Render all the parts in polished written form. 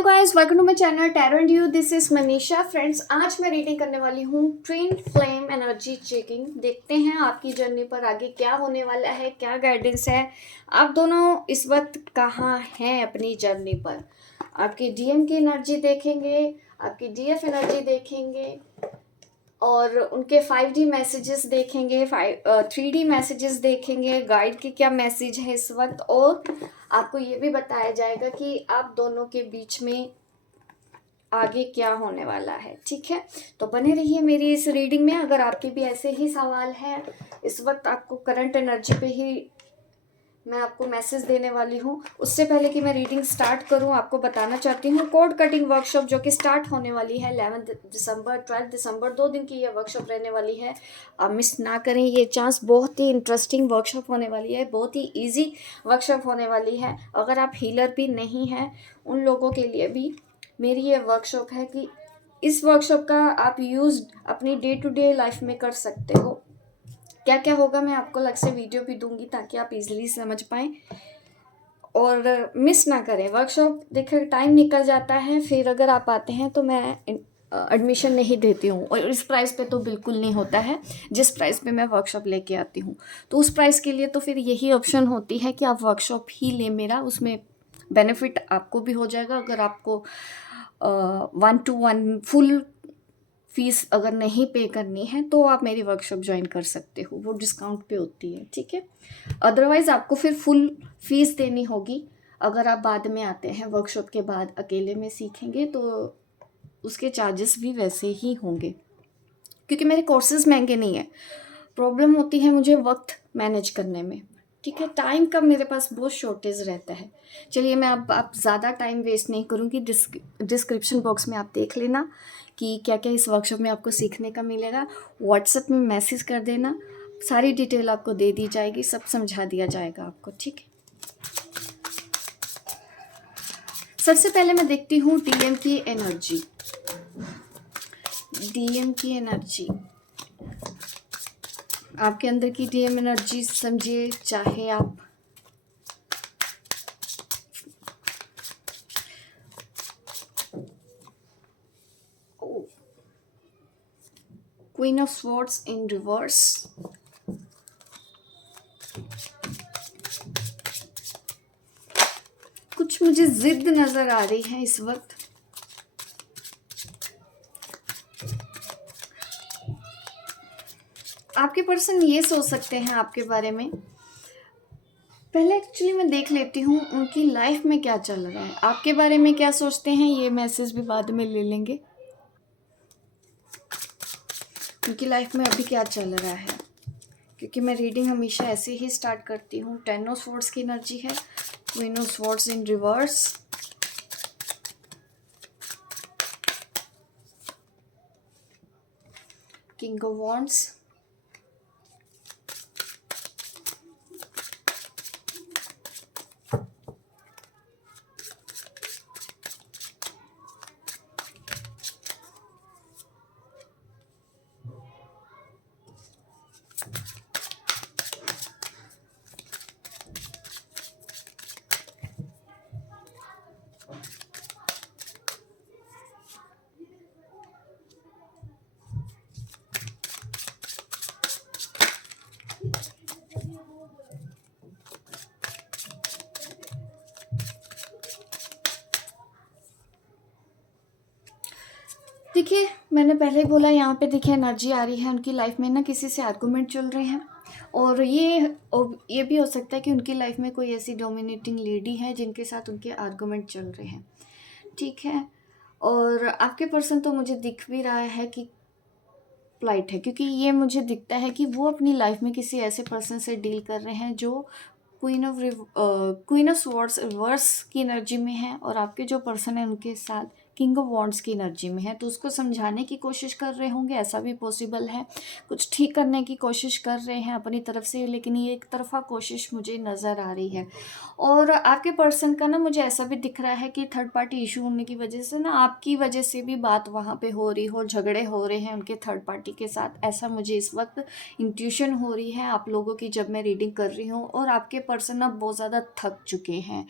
Hello guys, welcome to my channel tarot and you. This is Manisha. Friends, आज मैं reading करने वाली हूँ ट्विन फ्लेम एनर्जी चेकिंग। देखते हैं आपकी जर्नी पर आगे क्या होने वाला है, क्या गाइडेंस है। आप दोनों इस वक्त कहाँ हैं अपनी जर्नी पर। आपकी डीएम की एनर्जी देखेंगे, आपकी डीएफ एनर्जी देखेंगे और उनके 5D मैसेजेस देखेंगे, 3D मैसेजेस देखेंगे, गाइड के क्या मैसेज है इस वक्त। और आपको ये भी बताया जाएगा कि आप दोनों के बीच में आगे क्या होने वाला है। ठीक है, तो बने रहिए मेरी इस रीडिंग में। अगर आपके भी ऐसे ही सवाल हैं इस वक्त, आपको करंट एनर्जी पे ही मैं आपको मैसेज देने वाली हूँ। उससे पहले कि मैं रीडिंग स्टार्ट करूँ, आपको बताना चाहती हूँ कोड कटिंग वर्कशॉप जो कि स्टार्ट होने वाली है 11 दिसंबर 12 दिसंबर, 2 दिन की ये वर्कशॉप रहने वाली है। आप मिस ना करें ये चांस। बहुत ही इंटरेस्टिंग वर्कशॉप होने वाली है, बहुत ही ईजी वर्कशॉप होने वाली है। अगर आप हीलर भी नहीं हैं उन लोगों के लिए भी मेरी ये वर्कशॉप है कि इस वर्कशॉप का आप यूज़ अपनी डे टू डे लाइफ में कर सकते हो। क्या क्या होगा मैं आपको अलग से वीडियो भी दूंगी ताकि आप इजीली समझ पाएँ और मिस ना करें वर्कशॉप। देखिए टाइम निकल जाता है, फिर अगर आप आते हैं तो मैं एडमिशन नहीं देती हूँ और इस प्राइस पे तो बिल्कुल नहीं होता है जिस प्राइस पे मैं वर्कशॉप लेके आती हूँ। तो उस प्राइस के लिए तो फिर यही ऑप्शन होती है कि आप वर्कशॉप ही लें मेरा, उसमें बेनिफिट आपको भी हो जाएगा। अगर आपको 1-to-1 फुल फीस अगर नहीं पे करनी है तो आप मेरी वर्कशॉप ज्वाइन कर सकते हो, वो डिस्काउंट पे होती है। ठीक है, अदरवाइज़ आपको फिर फुल फीस देनी होगी। अगर आप बाद में आते हैं वर्कशॉप के बाद अकेले में सीखेंगे तो उसके चार्जेस भी वैसे ही होंगे, क्योंकि मेरे कोर्सेज महंगे नहीं है। प्रॉब्लम होती है मुझे वक्त मैनेज करने में। ठीक है, टाइम का मेरे पास बहुत शॉर्टेज रहता है। चलिए मैं अब आप ज़्यादा टाइम वेस्ट नहीं करूँगी। डिस्क्रिप्शन बॉक्स में आप देख लेना कि क्या क्या इस वर्कशॉप में आपको सीखने का मिलेगा। व्हाट्सएप में मैसेज कर देना, सारी डिटेल आपको दे दी जाएगी, सब समझा दिया जाएगा आपको। ठीक है, सबसे पहले मैं देखती हूँ डीएम की एनर्जी। डीएम की एनर्जी, आपके अंदर की डीएम एनर्जी समझिए, चाहे आप queen of swords in reverse, कुछ मुझे जिद नजर आ रही है इस वक्त। आपके पर्सन ये सोच सकते हैं आपके बारे में। पहले एक्चुअली मैं देख लेती हूँ उनकी लाइफ में क्या चल रहा है, आपके बारे में क्या सोचते हैं। ये मैसेज भी बाद में ले लेंगे, उनकी लाइफ में अभी क्या चल रहा है, क्योंकि मैं रीडिंग हमेशा ऐसे ही स्टार्ट करती हूँ। 10 ऑफ स्वॉर्ड्स की एनर्जी है, queen of swords in reverse, king of wands, देखिए मैंने पहले बोला यहाँ पे देखिए एनर्जी आ रही है उनकी लाइफ में ना किसी से आर्गूमेंट चल रहे हैं। और ये भी हो सकता है कि उनकी लाइफ में कोई ऐसी डोमिनेटिंग लेडी है जिनके साथ उनके आर्गूमेंट चल रहे हैं। ठीक है, और आपके पर्सन तो मुझे दिख भी रहा है कि पोलाइट है, क्योंकि ये मुझे दिखता है कि वो अपनी लाइफ में किसी ऐसे पर्सन से डील कर रहे हैं जो क्वीन ऑफ स्वॉर्ड्स रिवर्स की एनर्जी में है, और आपके जो पर्सन है उनके साथ किंग ऑफ वॉन्ड्स की एनर्जी में है, तो उसको समझाने की कोशिश कर रहे होंगे, ऐसा भी पॉसिबल है। कुछ ठीक करने की कोशिश कर रहे हैं अपनी तरफ से, लेकिन ये एक तरफा कोशिश मुझे नज़र आ रही है। और आपके पर्सन का ना मुझे ऐसा भी दिख रहा है कि थर्ड पार्टी इशू होने की वजह से ना आपकी वजह से भी बात वहाँ पे हो रही हो, झगड़े हो रहे हैं उनके थर्ड पार्टी के साथ, ऐसा मुझे इस वक्त इंट्यूशन हो रही है आप लोगों की जब मैं रीडिंग कर रही हूँ। और आपके पर्सन अब बहुत ज़्यादा थक चुके हैं,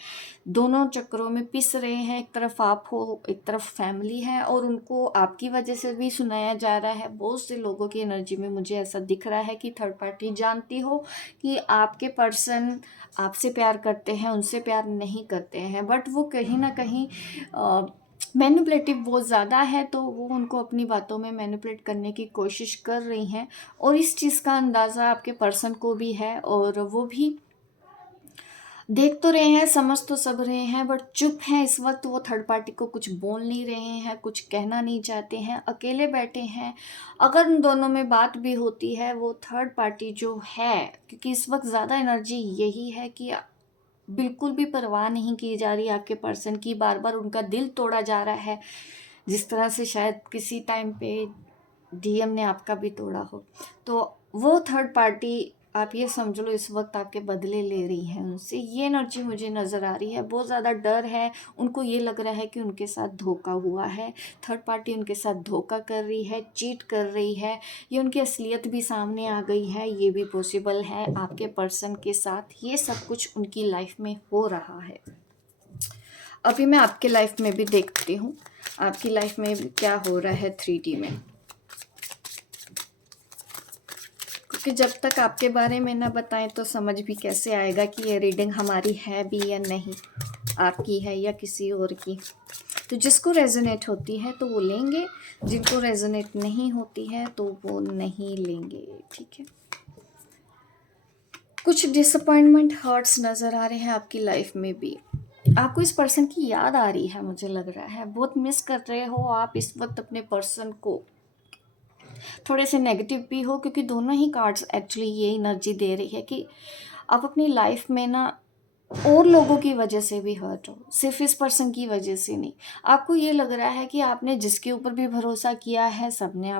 दोनों चक्करों में पिस रहे हैं, एक तरफ आप हो एक तरफ फैमिली है, और उनको आपकी वजह से भी सुनाया जा रहा है। बहुत से लोगों की एनर्जी में मुझे ऐसा दिख रहा है कि थर्ड पार्टी जानती हो कि आपके पर्सन आपसे प्यार करते हैं, उनसे प्यार नहीं करते हैं, बट वो कहीं ना कहीं मैनिपुलेटिव बहुत ज़्यादा है, तो वो उनको अपनी बातों में मैनिपुलेट करने की कोशिश कर रही हैं। और इस चीज़ का अंदाज़ा आपके पर्सन को भी है, और वो भी देख तो रहे हैं, समझ तो सब रहे हैं, बट चुप हैं इस वक्त। वो थर्ड पार्टी को कुछ बोल नहीं रहे हैं, कुछ कहना नहीं चाहते हैं, अकेले बैठे हैं। अगर उन दोनों में बात भी होती है, वो थर्ड पार्टी जो है, क्योंकि इस वक्त ज़्यादा एनर्जी यही है कि बिल्कुल भी परवाह नहीं की जा रही आपके पर्सन की, बार बार उनका दिल तोड़ा जा रहा है, जिस तरह से शायद किसी टाइम पे डीएम ने आपका भी तोड़ा हो। तो वो थर्ड पार्टी आप ये समझ लो इस वक्त आपके बदले ले रही है उनसे, ये एनर्जी मुझे नज़र आ रही है। बहुत ज़्यादा डर है उनको, ये लग रहा है कि उनके साथ धोखा हुआ है, थर्ड पार्टी उनके साथ धोखा कर रही है, चीट कर रही है, ये उनकी असलियत भी सामने आ गई है, ये भी पॉसिबल है आपके पर्सन के साथ ये सब कुछ उनकी लाइफ में हो रहा है। अभी मैं आपके लाइफ में भी देखती हूँ आपकी लाइफ में क्या हो रहा है 3D में, क्योंकि जब तक आपके बारे में ना बताएं तो समझ भी कैसे आएगा कि ये रीडिंग हमारी है भी या नहीं, आपकी है या किसी और की। तो जिसको रेजोनेट होती है तो वो लेंगे, जिनको रेजोनेट नहीं होती है तो वो नहीं लेंगे, ठीक है। कुछ डिसअपॉइंटमेंट हर्ट्स नज़र आ रहे हैं आपकी लाइफ में भी। आपको इस पर्सन की याद आ रही है, मुझे लग रहा है बहुत मिस कर रहे हो आप इस वक्त अपने पर्सन को। थोड़े से नेगेटिव भी हो, क्योंकि दोनों ही कार्ड्स एक्चुअली ये एनर्जी दे रही है कि आप अपनी लाइफ में ना और लोगों की वजह से भी हर्ट हो, सिर्फ इस पर्सन की वजह से नहीं। आपको ये लग रहा है कि आपने जिसके ऊपर भी भरोसा किया है सबने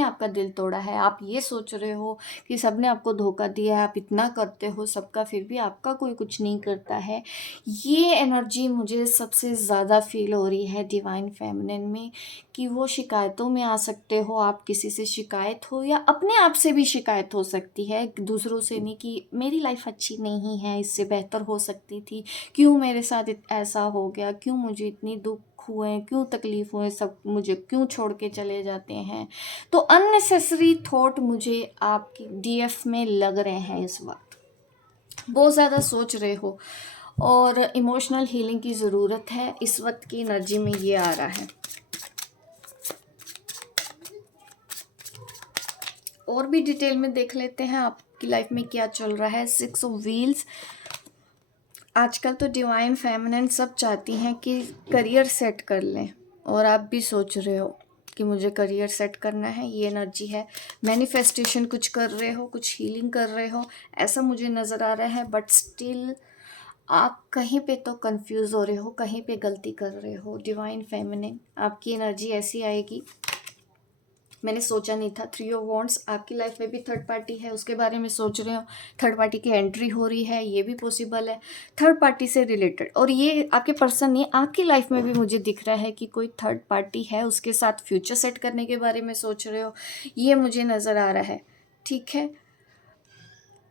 आपका दिल तोड़ा है। आप ये सोच रहे हो कि सबने आपको धोखा दिया है, आप इतना करते हो सबका, फिर भी आपका कोई कुछ नहीं करता है। ये एनर्जी मुझे सबसे ज़्यादा फील हो रही है डिवाइन फेमिनिन में, कि वो शिकायतों में आ सकते हो, आप किसी से शिकायत हो या अपने आप से भी शिकायत हो सकती है, दूसरों से नहीं, कि मेरी लाइफ अच्छी नहीं है, इससे बेहतर हो सकती थी, क्यों मेरे साथ ऐसा हो गया, क्यों मुझे इतनी दुख हुए, क्यों तकलीफ हुए, सब मुझे क्यों छोड़ के चले जाते हैं। तो अननेसेसरी थॉट मुझे आपकी डीएफ में लग रहे हैं इस वक्त, बहुत ज़्यादा सोच रहे हो, और इमोशनल हीलिंग की ज़रूरत है इस वक्त की एनर्जी में, ये आ रहा है। और भी डिटेल में देख लेते हैं आपकी लाइफ में क्या चल रहा है। 6 ऑफ व्हील्स। आजकल तो डिवाइन फेमिनिन सब चाहती हैं कि करियर सेट कर लें, और आप भी सोच रहे हो कि मुझे करियर सेट करना है, ये एनर्जी है। मैनिफेस्टेशन कुछ कर रहे हो, कुछ हीलिंग कर रहे हो, ऐसा मुझे नज़र आ रहा है, बट स्टिल आप कहीं पे तो कंफ्यूज हो रहे हो, कहीं पे गलती कर रहे हो। डिवाइन फेमिनिन आपकी एनर्जी ऐसी आएगी, मैंने सोचा नहीं था। 3 ऑफ वॉन्ड्स, आपकी लाइफ में भी थर्ड पार्टी है, उसके बारे में सोच रहे हो, थर्ड पार्टी की एंट्री हो रही है, ये भी पॉसिबल है थर्ड पार्टी से रिलेटेड। और ये आपके पर्सन नहीं, आपकी लाइफ में भी मुझे दिख रहा है कि कोई थर्ड पार्टी है, उसके साथ फ्यूचर सेट करने के बारे में सोच रहे हो, ये मुझे नज़र आ रहा है, ठीक है।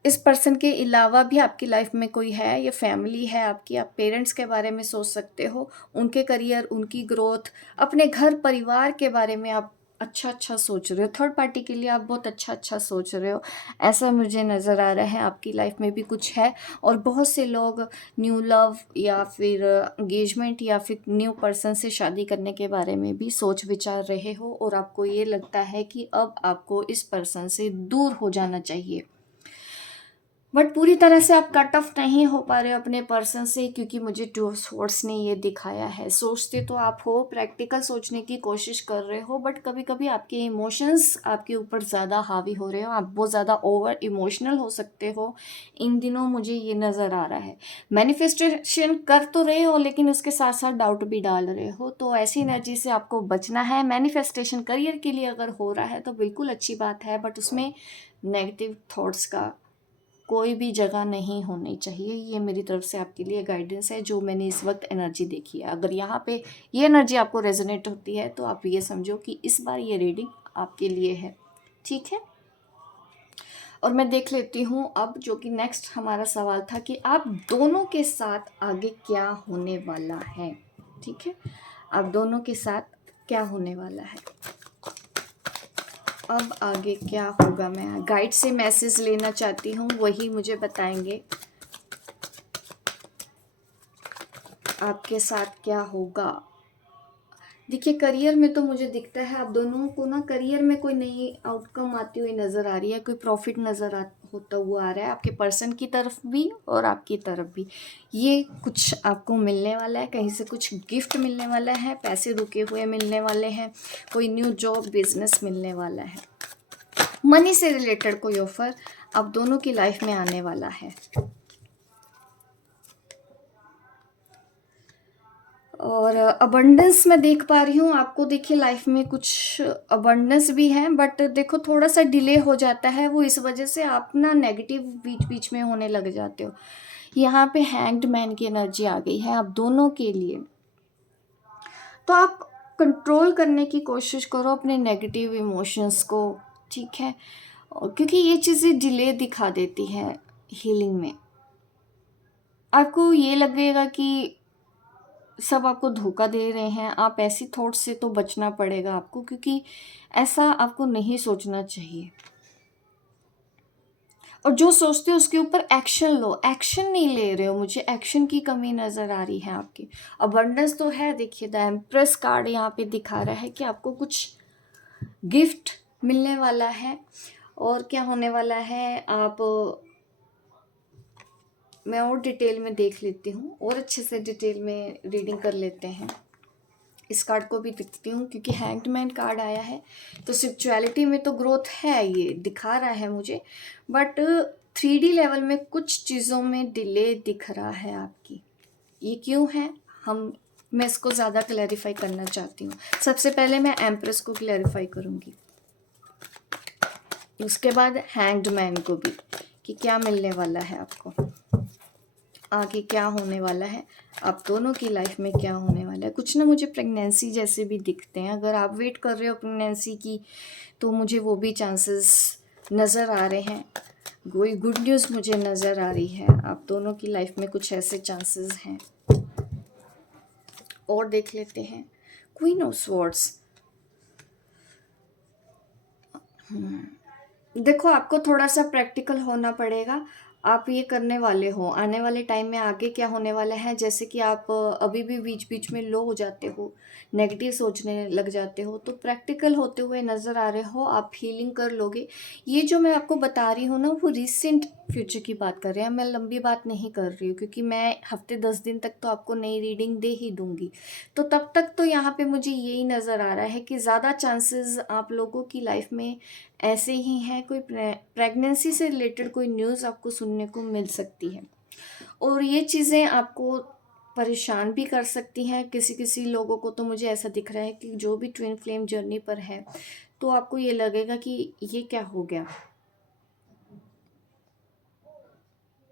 इस पर्सन के अलावा भी आपकी लाइफ में कोई है, ये फैमिली है आपकी, आप पेरेंट्स के बारे में सोच सकते हो, उनके करियर, उनकी ग्रोथ, अपने घर परिवार के बारे में आप अच्छा सोच रहे हो। थर्ड पार्टी के लिए आप बहुत अच्छा सोच रहे हो, ऐसा मुझे नज़र आ रहा है। आपकी लाइफ में भी कुछ है, और बहुत से लोग न्यू लव या फिर एंगेजमेंट या फिर न्यू पर्सन से शादी करने के बारे में भी सोच विचार रहे हो, और आपको ये लगता है कि अब आपको इस पर्सन से दूर हो जाना चाहिए। बट पूरी तरह से आप कट ऑफ नहीं हो पा रहे हो अपने पर्सन से, क्योंकि मुझे टू ऑफ स्वॉर्ड्स ने ये दिखाया है। सोचते तो आप हो, प्रैक्टिकल सोचने की कोशिश कर रहे हो, बट कभी कभी आपके इमोशंस आपके ऊपर ज़्यादा हावी हो रहे हो, आप बहुत ज़्यादा ओवर इमोशनल हो सकते हो इन दिनों, मुझे ये नज़र आ रहा है। मैनिफेस्टेशन कर तो रहे हो लेकिन उसके साथ साथ डाउट भी डाल रहे हो, तो ऐसी एनर्जी से आपको बचना है। मैनिफेस्टेशन करियर के लिए अगर हो रहा है तो बिल्कुल अच्छी बात है, बट उसमें नेगेटिव थॉट्स का कोई भी जगह नहीं होनी चाहिए। ये मेरी तरफ से आपके लिए गाइडेंस है जो मैंने इस वक्त एनर्जी देखी है। अगर यहाँ पे ये एनर्जी आपको रेजोनेट होती है तो आप ये समझो कि इस बार ये रीडिंग आपके लिए है, ठीक है। और मैं देख लेती हूँ अब, जो कि नेक्स्ट हमारा सवाल था कि आप दोनों के साथ आगे क्या होने वाला है, ठीक है। आप दोनों के साथ क्या होने वाला है, अब आगे क्या होगा। मैं गाइड से मैसेज लेना चाहती हूँ, वही मुझे बताएंगे आपके साथ क्या होगा। देखिए करियर में तो मुझे दिखता है आप दोनों को ना, करियर में कोई नई आउटकम आती हुई नज़र आ रही है, कोई प्रॉफिट नज़र होता हुआ आ रहा है आपके पर्सन की तरफ भी और आपकी तरफ भी। ये कुछ आपको मिलने वाला है, कहीं से कुछ गिफ्ट मिलने वाला है, पैसे रुके हुए मिलने वाले हैं, कोई न्यू जॉब बिजनेस मिलने वाला है, मनी से रिलेटेड कोई ऑफर आप दोनों की लाइफ में आने वाला है। और अबंडेंस मैं देख पा रही हूँ आपको। देखिए लाइफ में कुछ अबंडेंस भी है, बट देखो थोड़ा सा डिले हो जाता है, वो इस वजह से आप ना नेगेटिव बीच बीच में होने लग जाते हो। यहाँ पे हैंग्ड मैन की एनर्जी आ गई है आप दोनों के लिए, तो आप कंट्रोल करने की कोशिश करो अपने नेगेटिव इमोशंस को, ठीक है। क्योंकि ये चीज़ें डिले दिखा देती हैं हीलिंग में। आपको ये लगेगा कि सब आपको धोखा दे रहे हैं, आप ऐसी थॉट से तो बचना पड़ेगा आपको, क्योंकि ऐसा आपको नहीं सोचना चाहिए। और जो सोचते हो उसके ऊपर एक्शन लो, एक्शन नहीं ले रहे हो, मुझे एक्शन की कमी नज़र आ रही है आपकी। अबंडेंस तो है, देखिए द एम्प्रेस कार्ड यहाँ पे दिखा रहा है कि आपको कुछ गिफ्ट मिलने वाला है। और क्या होने वाला है, आप मैं और डिटेल में देख लेती हूँ, और अच्छे से डिटेल में रीडिंग कर लेते हैं। इस कार्ड को भी देखती हूँ क्योंकि हैंग्ड मैन कार्ड आया है, तो स्पिरिचुअलिटी में तो ग्रोथ है, ये दिखा रहा है मुझे, बट 3D लेवल में कुछ चीज़ों में डिले दिख रहा है आपकी। ये क्यों है, मैं इसको ज़्यादा क्लैरिफाई करना चाहती हूँ। सबसे पहले मैं एम्प्रेस को क्लैरिफाई करूँगी, उसके बाद हैंग्ड मैन को भी, कि क्या मिलने वाला है आपको, आगे क्या होने वाला है, आप दोनों की लाइफ में क्या होने वाला है। कुछ ना मुझे प्रेगनेंसी जैसे भी दिखते हैं, अगर आप वेट कर रहे हो प्रेगनेंसी की तो मुझे वो भी चांसेस नज़र आ रहे हैं। कोई गुड न्यूज़ मुझे नज़र आ रही है, आप दोनों की लाइफ में कुछ ऐसे चांसेस हैं। और देख लेते हैं क्वीन ऑफ स्वॉर्ड्स। देखो आपको थोड़ा सा प्रैक्टिकल होना पड़ेगा, आप ये करने वाले हो आने वाले टाइम में। आगे क्या होने वाला है, जैसे कि आप अभी भी बीच बीच में लो हो जाते हो, नेगेटिव सोचने लग जाते हो, तो प्रैक्टिकल होते हुए नज़र आ रहे हो, आप हीलिंग कर लोगे। ये जो मैं आपको बता रही हूँ ना, वो रिसेंट फ्यूचर की बात कर रहे हैं, मैं लंबी बात नहीं कर रही हूँ, क्योंकि मैं हफ्ते 10 दिन तक तो आपको नई रीडिंग दे ही दूँगी। तो तब तक तो यहाँ पे मुझे यही नज़र आ रहा है कि ज़्यादा चांसेस आप लोगों की लाइफ में ऐसे ही हैं, कोई प्रेगनेंसी से रिलेटेड कोई न्यूज़ आपको सुनने को मिल सकती है, और ये चीज़ें आपको परेशान भी कर सकती हैं। किसी किसी लोगों को तो मुझे ऐसा दिख रहा है कि जो भी ट्विन फ्लेम जर्नी पर है, तो आपको ये लगेगा कि ये क्या हो गया।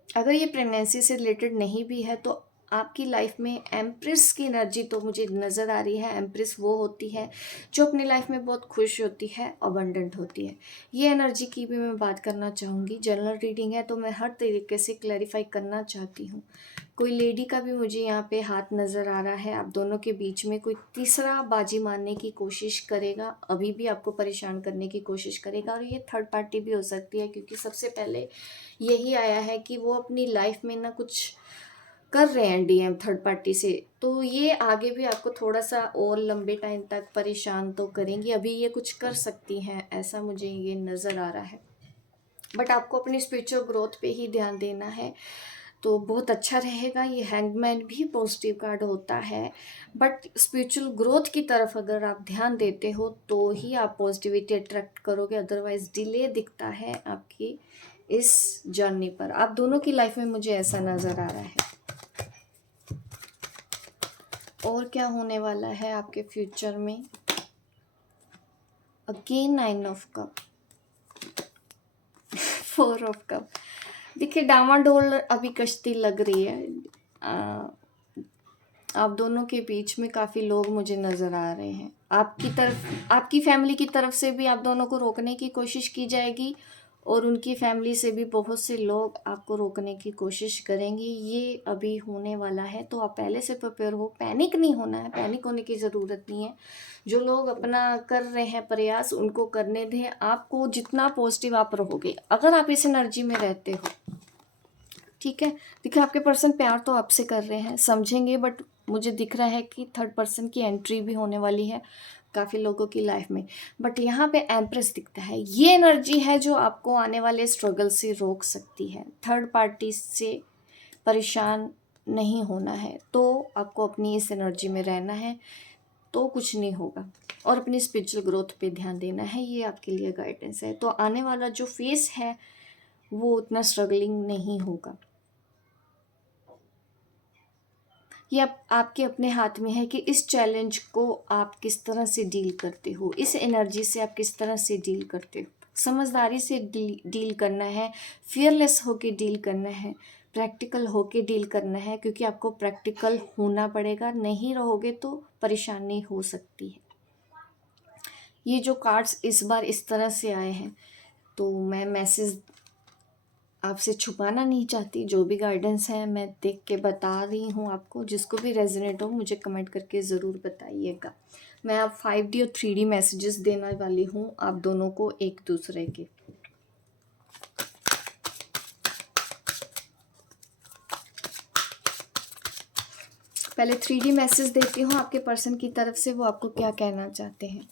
अगर ये प्रेगनेंसी से रिलेटेड नहीं भी है तो आपकी लाइफ में एम्प्रेस की एनर्जी तो मुझे नज़र आ रही है। एम्प्रेस वो होती है जो अपनी लाइफ में बहुत खुश होती है, अबंडेंट होती है। ये एनर्जी की भी मैं बात करना चाहूँगी। जनरल रीडिंग है तो मैं हर तरीके से क्लैरिफाई करना चाहती हूँ। कोई लेडी का भी मुझे यहाँ पे हाथ नज़र आ रहा है, आप दोनों के बीच में कोई तीसरा बाजी मारने की कोशिश करेगा, अभी भी आपको परेशान करने की कोशिश करेगा। और ये थर्ड पार्टी भी हो सकती है, क्योंकि सबसे पहले यही आया है कि वो अपनी लाइफ में ना कुछ कर रहे हैं डीएम थर्ड पार्टी से, तो ये आगे भी आपको थोड़ा सा और लंबे टाइम तक परेशान तो करेंगी। अभी ये कुछ कर सकती हैं, ऐसा मुझे ये नज़र आ रहा है। बट आपको अपनी स्पिरिचुअल ग्रोथ पे ही ध्यान देना है, तो बहुत अच्छा रहेगा। ये हैंगमैन भी पॉजिटिव कार्ड होता है, बट स्पिरिचुअल ग्रोथ की तरफ अगर आप ध्यान देते हो तो ही आप पॉजिटिविटी अट्रैक्ट करोगे, अदरवाइज डिले दिखता है आपकी इस जर्नी पर। आप दोनों की लाइफ में मुझे ऐसा नज़र आ रहा है। और क्या होने वाला है आपके फ्यूचर में? Again 9 of cup, 4 of cup. देखिए डामाडोल अभी कश्ती लग रही है। आप दोनों के बीच में काफ़ी लोग मुझे नज़र आ रहे हैं। आपकी तरफ, आपकी फैमिली की तरफ से भी आप दोनों को रोकने की कोशिश की जाएगी, और उनकी फैमिली से भी बहुत से लोग आपको रोकने की कोशिश करेंगे। ये अभी होने वाला है, तो आप पहले से प्रिपेयर हो। पैनिक नहीं होना है, पैनिक होने की ज़रूरत नहीं है। जो लोग अपना कर रहे हैं प्रयास, उनको करने दें। आपको जितना पॉजिटिव आप रहोगे, अगर आप इस एनर्जी में रहते हो, ठीक है। देखिए आपके पर्सन प्यार तो आपसे कर रहे हैं, समझेंगे, बट मुझे दिख रहा है कि थर्ड पर्सन की एंट्री भी होने वाली है काफ़ी लोगों की लाइफ में। बट यहाँ पे एम्प्रेस दिखता है। ये एनर्जी है जो आपको आने वाले स्ट्रगल से रोक सकती है। थर्ड पार्टी से परेशान नहीं होना है, तो आपको अपनी इस एनर्जी में रहना है, तो कुछ नहीं होगा। और अपनी स्पिरिचुअल ग्रोथ पे ध्यान देना है, ये आपके लिए गाइडेंस है। तो आने वाला जो फेस है वो उतना स्ट्रगलिंग नहीं होगा। ये आपके अपने हाथ में है कि इस चैलेंज को आप किस तरह से डील करते हो, इस एनर्जी से आप किस तरह से डील करते हो। समझदारी से डील करना है, फियरलेस होके डील करना है, प्रैक्टिकल होके डील करना है, क्योंकि आपको प्रैक्टिकल होना पड़ेगा। नहीं रहोगे तो परेशानी हो सकती है। ये जो कार्ड्स इस बार इस तरह से आए हैं, तो मैं मैसेज आपसे छुपाना नहीं चाहती। जो भी गाइडेंस है मैं देख के बता रही हूँ आपको। जिसको भी रेजोनेट हो मुझे कमेंट करके ज़रूर बताइएगा। मैं अब 5D और 3D मैसेजेस देने वाली हूँ आप दोनों को एक दूसरे के। पहले 3D मैसेज देती हूँ आपके पर्सन की तरफ से, वो आपको क्या कहना चाहते हैं।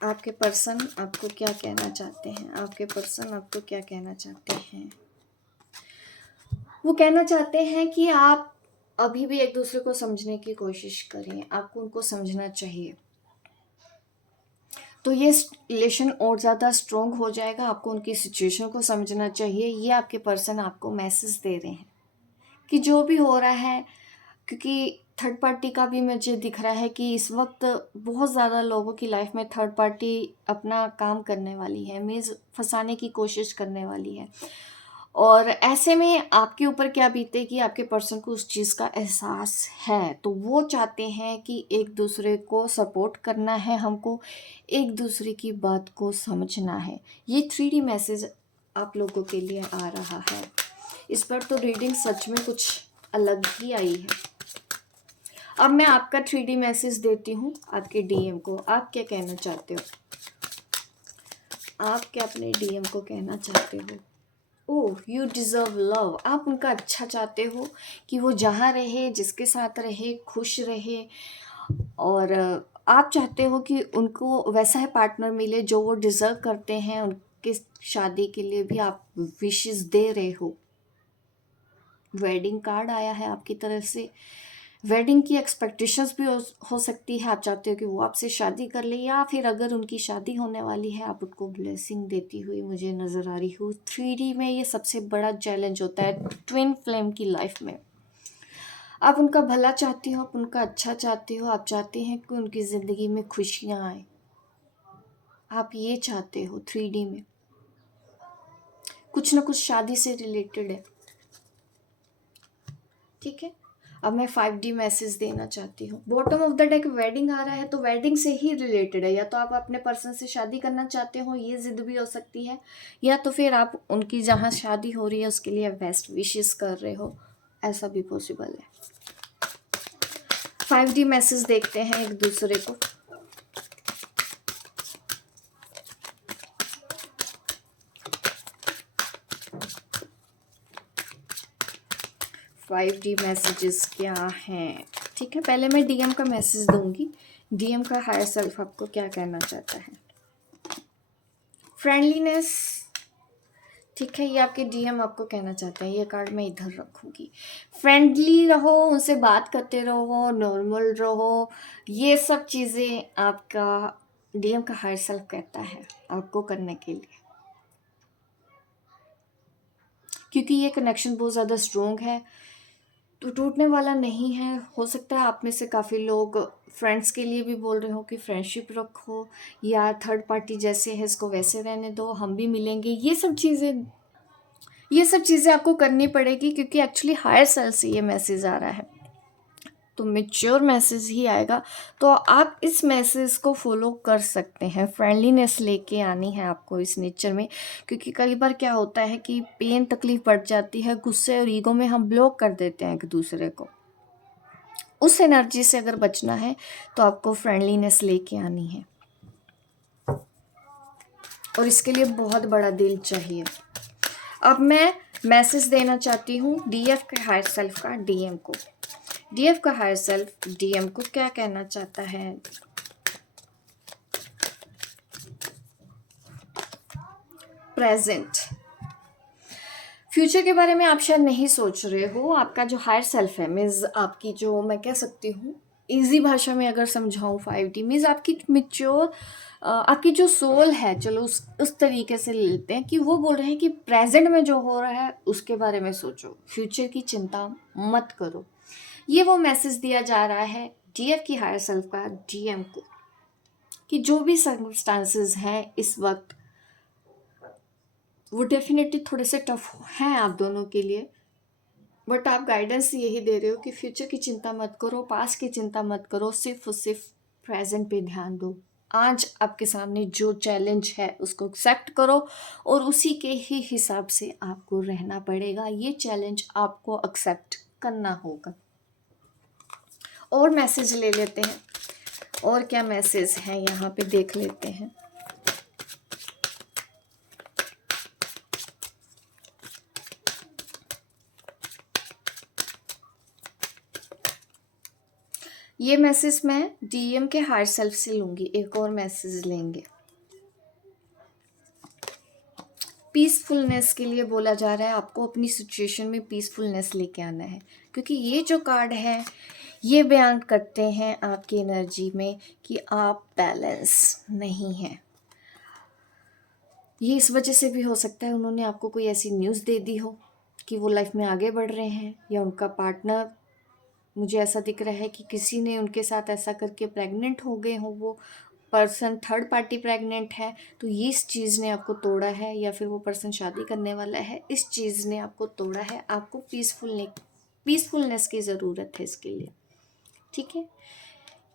आपके पर्सन आपको क्या कहना चाहते हैं? आपके पर्सन आपको क्या कहना चाहते हैं? वो कहना चाहते हैं कि आप अभी भी एक दूसरे को समझने की कोशिश करें। आपको उनको समझना चाहिए, तो ये रिलेशन और ज़्यादा स्ट्रॉन्ग हो जाएगा। आपको उनकी सिचुएशन को समझना चाहिए। ये आपके पर्सन आपको मैसेज दे रहे हैं कि जो भी हो रहा है, क्योंकि थर्ड पार्टी का भी मुझे दिख रहा है कि इस वक्त बहुत ज़्यादा लोगों की लाइफ में थर्ड पार्टी अपना काम करने वाली है, मीन्स फंसाने की कोशिश करने वाली है। और ऐसे में आपके ऊपर क्या बीतेगी, आपके पर्सन को उस चीज़ का एहसास है, तो वो चाहते हैं कि एक दूसरे को सपोर्ट करना है, हमको एक दूसरे की बात को समझना है। ये 3D मैसेज आप लोगों के लिए आ रहा है। इस पर तो रीडिंग सच में कुछ अलग ही आई है। अब मैं आपका 3D मैसेज देती हूँ आपके DM को। आप क्या कहना चाहते हो? आप क्या अपने DM को कहना चाहते हो? ओह, यू डिज़र्व लव। आप उनका अच्छा चाहते हो कि वो जहाँ रहे, जिसके साथ रहे, खुश रहे। और आप चाहते हो कि उनको वैसा है पार्टनर मिले जो वो डिज़र्व करते हैं। उनके शादी के लिए भी आप विशेस दे रहे हो। वेडिंग कार्ड आया है आपकी तरफ से। वेडिंग की एक्सपेक्टेशंस भी हो सकती है। आप चाहते हो कि वो आपसे शादी कर ले, या फिर अगर उनकी शादी होने वाली है आप उनको ब्लेसिंग देती हुई मुझे नज़र आ रही हो। 3D में ये सबसे बड़ा चैलेंज होता है ट्विन फ्लेम की लाइफ में। आप उनका भला चाहती हो, आप उनका अच्छा चाहते हो। आप चाहते हैं कि उनकी ज़िंदगी में खुशियाँ आए। आप ये चाहते हो 3D में। कुछ ना कुछ शादी से रिलेटेड है, ठीक है। अब मैं 5D मैसेज देना चाहती हूँ। Bottom of the deck wedding आ रहा है, तो वेडिंग से ही रिलेटेड है। या तो आप अपने पर्सन से शादी करना चाहते हो, ये जिद भी हो सकती है, या तो फिर आप उनकी जहाँ शादी हो रही है उसके लिए बेस्ट विशेस कर रहे हो, ऐसा भी पॉसिबल है। 5D मैसेज देखते हैं एक दूसरे को। फाइव डी मैसेजेस क्या हैं? ठीक है, पहले मैं DM का मैसेज दूंगी। DM का हायर सेल्फ आपको क्या कहना चाहता है? फ्रेंडलीनेस, ठीक है, ये आपके डीएम आपको कहना चाहते हैं। ये कार्ड मैं इधर रखूँगी। फ्रेंडली रहो, उनसे बात करते रहो, नॉर्मल रहो, ये सब चीज़ें आपका डीएम का हायर सेल्फ कहता है आपको करने के लिए, क्योंकि ये कनेक्शन बहुत ज़्यादा स्ट्रोंग है, तो टूटने वाला नहीं है। हो सकता है आप में से काफ़ी लोग फ्रेंड्स के लिए भी बोल रहे हो कि फ्रेंडशिप रखो, या थर्ड पार्टी जैसे है इसको वैसे रहने दो, हम भी मिलेंगे। ये सब चीज़ें आपको करनी पड़ेगी, क्योंकि एक्चुअली हायर सेल्फ से ये मैसेज आ रहा है, तो मेच्योर मैसेज ही आएगा। तो आप इस मैसेज को फॉलो कर सकते हैं। फ्रेंडलीनेस लेके आनी है आपको इस नेचर में, क्योंकि कई बार क्या होता है कि पेन तकलीफ बढ़ जाती है, गुस्से और ईगो में हम ब्लॉक कर देते हैं एक दूसरे को। उस एनर्जी से अगर बचना है तो आपको फ्रेंडलीनेस लेके आनी है, और इसके लिए बहुत बड़ा दिल चाहिए। अब मैं मैसेज देना चाहती हूँ डीएफ के हायर सेल्फ का डीएम को। डीएफ का हायर सेल्फ डीएम को क्या कहना चाहता है? प्रेजेंट, फ्यूचर के बारे में आप शायद नहीं सोच रहे हो। आपका जो हायर सेल्फ है, मीन्स आपकी जो, मैं कह सकती हूँ इजी भाषा में अगर समझाऊँ 5D, मीन्स आपकी मेच्योर, आपकी जो सोल है, चलो उस तरीके से ले लेते हैं कि वो बोल रहे हैं कि प्रेजेंट में जो हो रहा है उसके बारे में सोचो, फ्यूचर की चिंता मत करो। ये वो मैसेज दिया जा रहा है डीएफ की हायर सेल्फ का डीएम को, कि जो भी सर्कमस्टांसेस हैं इस वक्त, वो डेफिनेटली थोड़े से टफ हैं आप दोनों के लिए, बट आप गाइडेंस यही दे रहे हो कि फ्यूचर की चिंता मत करो, पास्ट की चिंता मत करो, सिर्फ और सिर्फ प्रेजेंट पे ध्यान दो। आज आपके सामने जो चैलेंज है उसको एक्सेप्ट करो, और उसी के ही हिसाब से आपको रहना पड़ेगा। ये चैलेंज आपको एक्सेप्ट करना होगा। और मैसेज ले लेते हैं, और क्या मैसेज है यहाँ पे देख लेते हैं। ये मैसेज मैं डीएम के हायर सेल्फ से लूंगी, एक और मैसेज लेंगे। पीसफुलनेस के लिए बोला जा रहा है आपको अपनी सिचुएशन में पीसफुलनेस लेके आना है, क्योंकि ये जो कार्ड है ये बयान करते हैं आपकी एनर्जी में कि आप बैलेंस नहीं हैं। ये इस वजह से भी हो सकता है उन्होंने आपको कोई ऐसी न्यूज़ दे दी हो कि वो लाइफ में आगे बढ़ रहे हैं, या उनका पार्टनर, मुझे ऐसा दिख रहा है कि किसी ने उनके साथ ऐसा करके प्रेग्नेंट हो गए हो, वो पर्सन थर्ड पार्टी प्रेग्नेंट है, तो ये इस चीज़ ने आपको तोड़ा है, या फिर वो पर्सन शादी करने वाला है, इस चीज़ ने आपको तोड़ा है। आपको पीसफुलनेस की ज़रूरत है इसके लिए, ठीक है।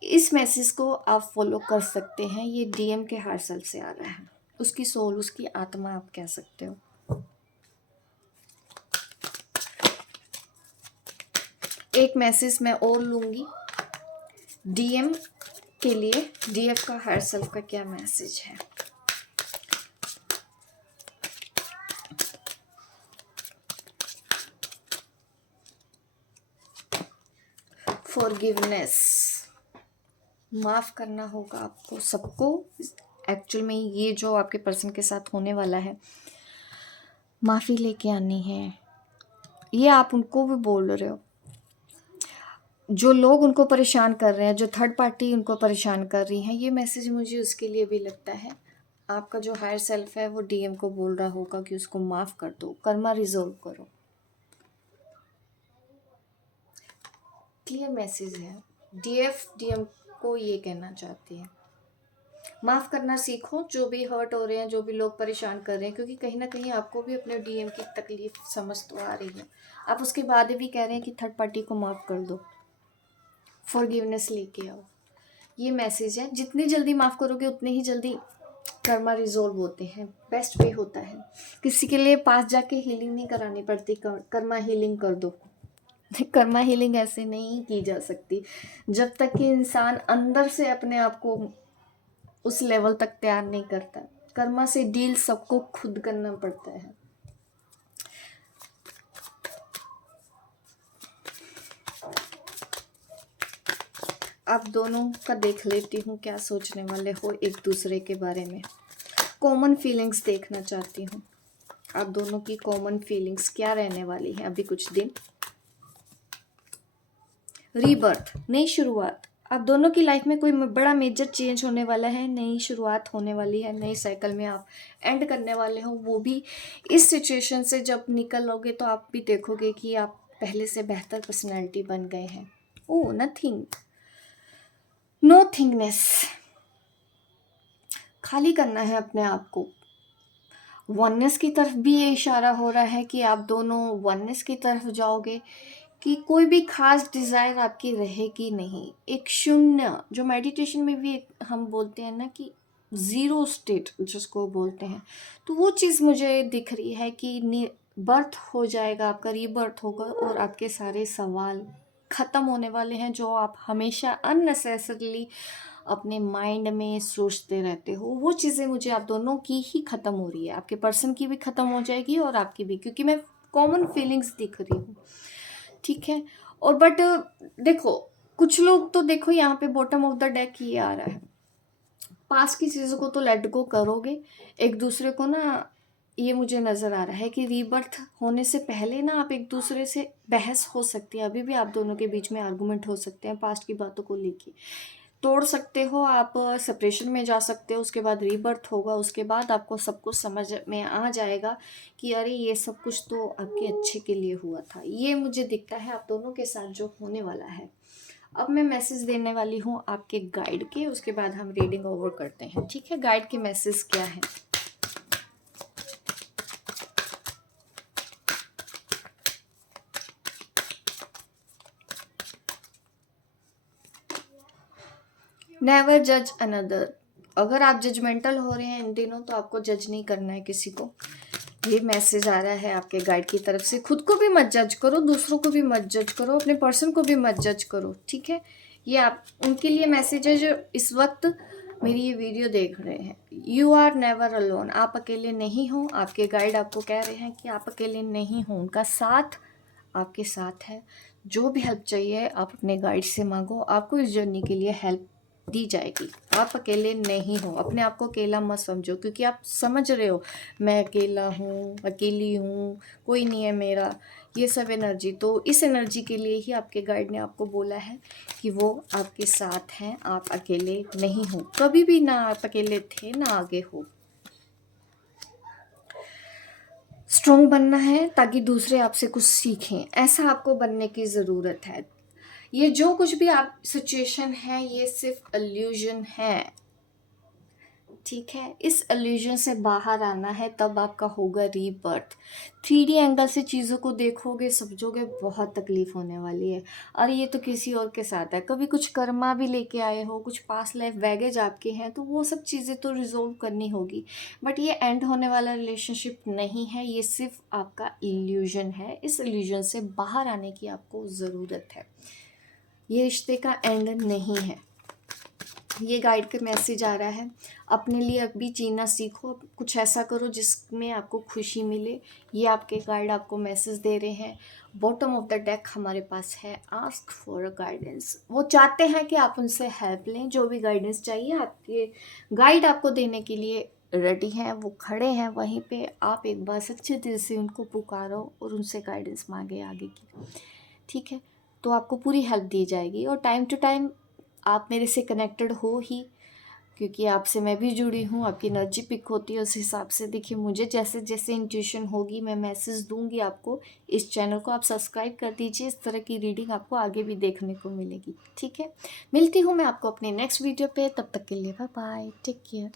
इस मैसेज को आप फॉलो कर सकते हैं। ये डीएम के हायर सेल्फ से आ रहा है, उसकी सोल, उसकी आत्मा आप कह सकते हो। एक मैसेज मैं और लूँगी डीएम के लिए। डीएफ का हायर सेल्फ का क्या मैसेज है? फॉरगिवनेस, माफ़ करना होगा आपको सबको। एक्चुअल में ये जो आपके पर्सन के साथ होने वाला है, माफ़ी लेके आनी है। ये आप उनको भी बोल रहे हो, जो लोग उनको परेशान कर रहे हैं, जो थर्ड पार्टी उनको परेशान कर रही हैं। ये मैसेज मुझे उसके लिए भी लगता है। आपका जो हायर सेल्फ है वो डीएम को बोल रहा होगा कि उसको माफ़ कर दो, कर्मा रिजोल्व करो। क्लियर मैसेज है। डीएफ डीएम को ये कहना चाहती है, माफ़ करना सीखो जो भी हर्ट हो रहे हैं, जो भी लोग परेशान कर रहे हैं, क्योंकि कहीं ना कहीं आपको भी अपने डीएम की तकलीफ समझ तो आ रही है। आप उसके बाद भी कह रहे हैं कि थर्ड पार्टी को माफ़ कर दो, फॉरगिवनेस लेके आओ। ये मैसेज है, जितनी जल्दी माफ़ करोगे उतनी ही जल्दी कर्मा रिजोल्व होते हैं, बेस्ट वे होता है। किसी के लिए पास जाके हीलिंग नहीं करानी पड़ती, कर्मा हीलिंग कर दो। कर्मा हीलिंग ऐसे नहीं की जा सकती जब तक कि इंसान अंदर से अपने आप को उस लेवल तक तैयार नहीं करता। कर्मा से डील सबको खुद करना पड़ता है। आप दोनों का देख लेती हूँ क्या सोचने वाले हो एक दूसरे के बारे में। कॉमन फीलिंग्स देखना चाहती हूँ। आप दोनों की कॉमन फीलिंग्स क्या रहने वाली है अभी कुछ दिन। रीबर्थ, नई शुरुआत। आप दोनों की लाइफ में कोई बड़ा मेजर चेंज होने वाला है, नई शुरुआत होने वाली है, नई साइकिल में आप एंड करने वाले हो। वो भी इस सिचुएशन से जब निकलोगे तो आप भी देखोगे कि आप पहले से बेहतर पर्सनैलिटी बन गए हैं। ओह, नथिंग, नोथिंगनेस। खाली करना है अपने आप को। वननेस की तरफ भी ये इशारा हो रहा है कि आप दोनों वननेस की तरफ जाओगे, कि कोई भी खास डिज़ायर आपकी रहेगी नहीं। एक शून्य, जो मेडिटेशन में भी हम बोलते हैं ना कि ज़ीरो स्टेट जिसको बोलते हैं, तो वो चीज़ मुझे दिख रही है कि बर्थ हो जाएगा, आपका रीबर्थ होगा और आपके सारे सवाल ख़त्म होने वाले हैं जो आप हमेशा अननेसेसरली अपने माइंड में सोचते रहते हो। वो चीज़ें मुझे आप दोनों की ही ख़त्म हो रही है, आपके पर्सन की भी ख़त्म हो जाएगी और आपकी भी, क्योंकि मैं कॉमन फीलिंग्स दिख रही हूँ। ठीक है। और बट देखो, कुछ लोग तो देखो यहाँ पे बॉटम ऑफ द डेक ये आ रहा है, पास की चीज़ों को तो लेट गो करोगे, एक दूसरे को ना, ये मुझे नज़र आ रहा है कि रीबर्थ होने से पहले ना आप एक दूसरे से बहस हो सकती है, अभी भी आप दोनों के बीच में आर्गूमेंट हो सकते हैं पास्ट की बातों को लेके, तोड़ सकते हो आप, सेपरेशन में जा सकते हो। उसके बाद रीबर्थ होगा, उसके बाद आपको सब कुछ समझ में आ जाएगा कि अरे ये सब कुछ तो आपके अच्छे के लिए हुआ था। ये मुझे दिखता है आप दोनों के साथ जो होने वाला है। अब मैं मैसेज देने वाली हूँ आपके गाइड के, उसके बाद हम रीडिंग ओवर करते हैं। ठीक है, गाइड के मैसेज क्या है। नेवर जज अनदर। अगर आप जजमेंटल हो रहे हैं इन दिनों तो आपको जज नहीं करना है किसी को। ये मैसेज आ रहा है आपके गाइड की तरफ से। खुद को भी मत जज करो, दूसरों को भी मत जज करो, अपने पर्सन को भी मत जज करो। ठीक है, ये आप उनके लिए मैसेज है जो इस वक्त मेरी ये वीडियो देख रहे हैं। You are never alone. आप अकेले नहीं हो। आपके गाइड आपको कह रहे हैं कि आप अकेले नहीं हो, उनका साथ आपके साथ है। जो भी हेल्प चाहिए आप अपने गाइड से मांगो, आपको इस जर्नी के लिए हेल्प दी जाएगी। आप अकेले नहीं हो, अपने आप को अकेला मत समझो, क्योंकि आप समझ रहे हो मैं अकेला हूँ, अकेली हूँ, कोई नहीं है मेरा, ये सब एनर्जी। तो इस एनर्जी के लिए ही आपके गाइड ने आपको बोला है कि वो आपके साथ हैं, आप अकेले नहीं हो। कभी भी ना आप अकेले थे ना आगे हो। स्ट्रॉन्ग बनना है ताकि दूसरे आपसे कुछ सीखें, ऐसा आपको बनने की ज़रूरत है। ये जो कुछ भी आप सिचुएशन है ये सिर्फ इल्यूजन है। ठीक है, इस इल्यूजन से बाहर आना है, तब आपका होगा रीबर्थ। 3D एंगल से चीज़ों को देखोगे, समझोगे, बहुत तकलीफ होने वाली है। और ये तो किसी और के साथ है, कभी कुछ कर्मा भी लेके आए हो, कुछ पास्ट लाइफ बैगेज आपके हैं, तो वो सब चीज़ें तो रिजोल्व करनी होगी। बट ये एंड होने वाला रिलेशनशिप नहीं है, ये सिर्फ आपका इल्यूजन है। इस इल्यूजन से बाहर आने की आपको ज़रूरत है। ये रिश्ते का एंड नहीं है। ये गाइड का मैसेज आ रहा है, अपने लिए अभी जीना सीखो, कुछ ऐसा करो जिसमें आपको खुशी मिले। ये आपके गाइड आपको मैसेज दे रहे हैं। बॉटम ऑफ द डेक हमारे पास है आस्क फॉर अ गाइडेंस। वो चाहते हैं कि आप उनसे हेल्प लें, जो भी गाइडेंस चाहिए आपके गाइड आपको देने के लिए रेडी हैं, वो खड़े हैं वहीं पे। आप एक बार सच्चे दिल से उनको पुकारो और उनसे गाइडेंस मांगे आगे की। ठीक है, तो आपको पूरी हेल्प दी जाएगी। और टाइम टू टाइम आप मेरे से कनेक्टेड हो ही, क्योंकि आपसे मैं भी जुड़ी हूँ, आपकी एनर्जी पिक होती है, उस हिसाब से देखिए मुझे जैसे जैसे इंट्यूशन होगी मैं मैसेज दूंगी आपको। इस चैनल को आप सब्सक्राइब कर दीजिए, इस तरह की रीडिंग आपको आगे भी देखने को मिलेगी। ठीक है, मिलती हूँ मैं आपको अपने नेक्स्ट वीडियो पे, तब तक के लिए बाय बाय, टेक केयर।